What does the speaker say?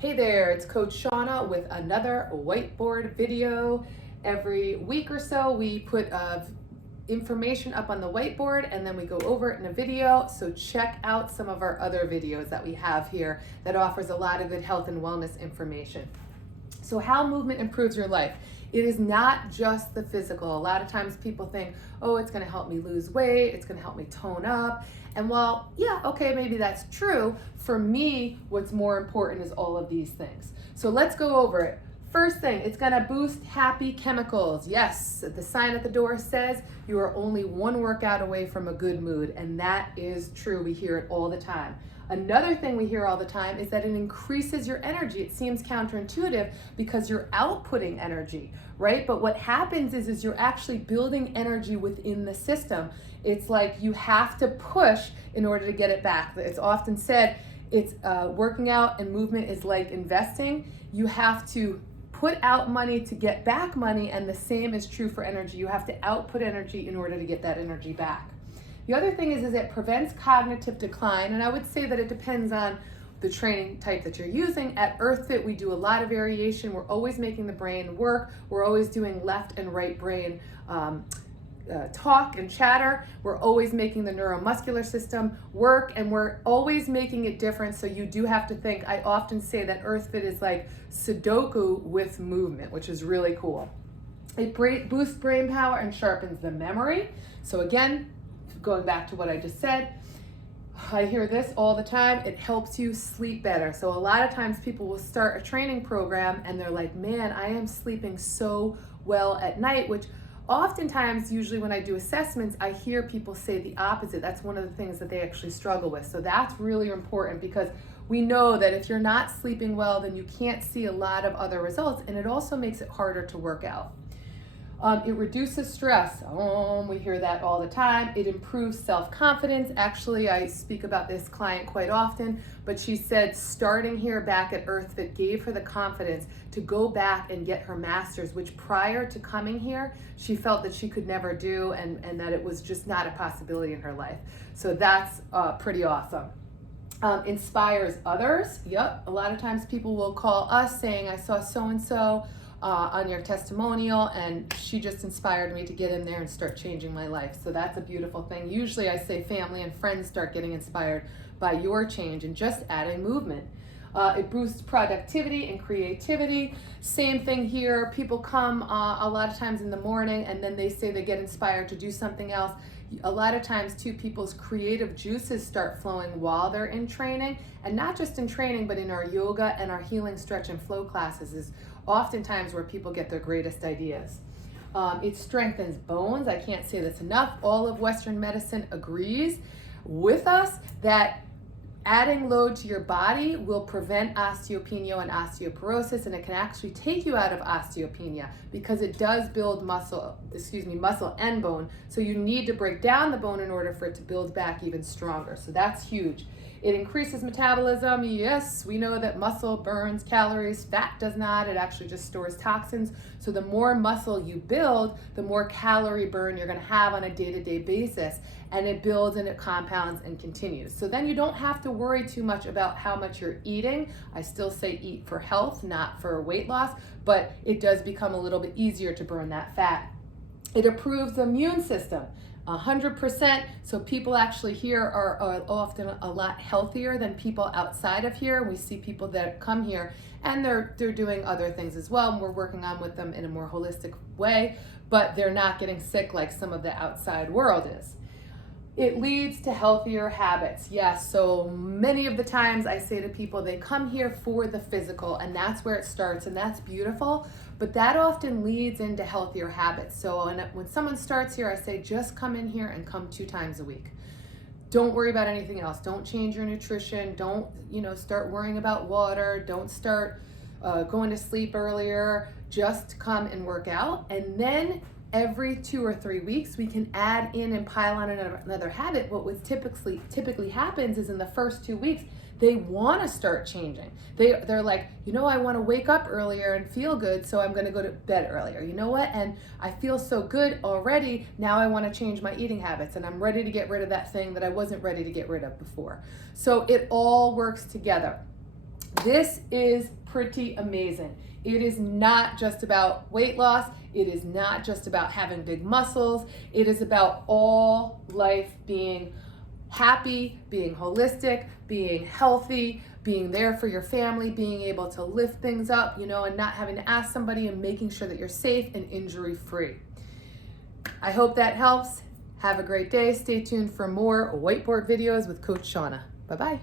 Hey there, it's Coach Seana with another whiteboard video. Every week or so we put information up on the whiteboard and then we go over it in a video. So check out some of our other videos that we have here that offers a lot of good health and wellness information. So how movement improves your life. It is not just the physical. A lot of times people think, oh, it's gonna help me lose weight, it's gonna help me tone up. And while, yeah, okay, maybe that's true, for me, what's more important is all of these things. So let's go over it. First thing, it's gonna boost happy chemicals. Yes, the sign at the door says you are only one workout away from a good mood, and that is true. We hear it all the time. Another thing we hear all the time is that it increases your energy. It seems counterintuitive because you're outputting energy, right? But what happens is you're actually building energy within the system. It's like you have to push in order to get it back. It's often said it's working out and movement is like investing. You have to put out money to get back money, and the same is true for energy. You have to output energy in order to get that energy back. The other thing is it prevents cognitive decline, and I would say that it depends on the training type that you're using. At EarthFit, we do a lot of variation. We're always making the brain work. We're always doing left and right brain talk and chatter. We're always making the neuromuscular system work, and we're always making it different, so you do have to think. I often say that EarthFit is like Sudoku with movement, which is really cool. It boosts brain power and sharpens the memory. So again, going back to what I just said, I hear this all the time, it helps you sleep better. So a lot of times people will start a training program and they're like, man, I am sleeping so well at night, which oftentimes, usually when I do assessments, I hear people say the opposite. That's one of the things that they actually struggle with. So that's really important, because we know that if you're not sleeping well, then you can't see a lot of other results, and it also makes it harder to work out. It reduces stress. We hear that all the time. It improves self-confidence. Actually, I speak about this client quite often, but she said starting here back at EarthFit gave her the confidence to go back and get her master's, which prior to coming here, she felt that she could never do, and that it was just not a possibility in her life. So that's pretty awesome. Inspires others. Yep, a lot of times people will call us saying, I saw so-and-so on your testimonial, and she just inspired me to get in there and start changing my life. So that's a beautiful thing. Usually I say family and friends start getting inspired by your change and just adding movement. It boosts productivity and creativity. Same thing here. People come a lot of times in the morning and then they say they get inspired to do something else. A lot of times too, people's creative juices start flowing while they're in training, and not just in training, but in our yoga and our healing, stretch, and flow classes is oftentimes where people get their greatest ideas. It strengthens bones. I can't say this enough. All of Western medicine agrees with us that adding load to your body will prevent osteopenia and osteoporosis, and it can actually take you out of osteopenia because it does build muscle and bone. So you need to break down the bone in order for it to build back even stronger. So that's huge. It increases metabolism. Yes, we know that muscle burns calories, fat does not. It actually just stores toxins. So the more muscle you build, the more calorie burn you're gonna have on a day-to-day basis, and it builds and it compounds and continues. So then you don't have to worry too much about how much you're eating. I still say eat for health, not for weight loss, but it does become a little bit easier to burn that fat. It improves the immune system. 100%. So people actually here are often a lot healthier than people outside of here. We see people that come here and they're doing other things as well, and we're working on with them in a more holistic way, but they're not getting sick like some of the outside world is. It leads to healthier habits. Yes, so many of the times I say to people, they come here for the physical, and that's where it starts, and that's beautiful, but that often leads into healthier habits. So when someone starts here, I say, just come in here and come 2 times a week. Don't worry about anything else. Don't change your nutrition. Don't, start worrying about water. Don't start going to sleep earlier. Just come and work out, and then every 2 or 3 weeks, we can add in and pile on another habit. What typically happens is in the first 2 weeks, they want to start changing. They're like, I want to wake up earlier and feel good, so I'm going to go to bed earlier. You know what? And I feel so good already. Now I want to change my eating habits, and I'm ready to get rid of that thing that I wasn't ready to get rid of before. So it all works together. This is pretty amazing. It is not just about weight loss. It is not just about having big muscles. It is about all life being happy, being holistic, being healthy, being there for your family, being able to lift things up, and not having to ask somebody, and making sure that you're safe and injury free. I hope that helps. Have a great day. Stay tuned for more whiteboard videos with Coach Seana. Bye-bye.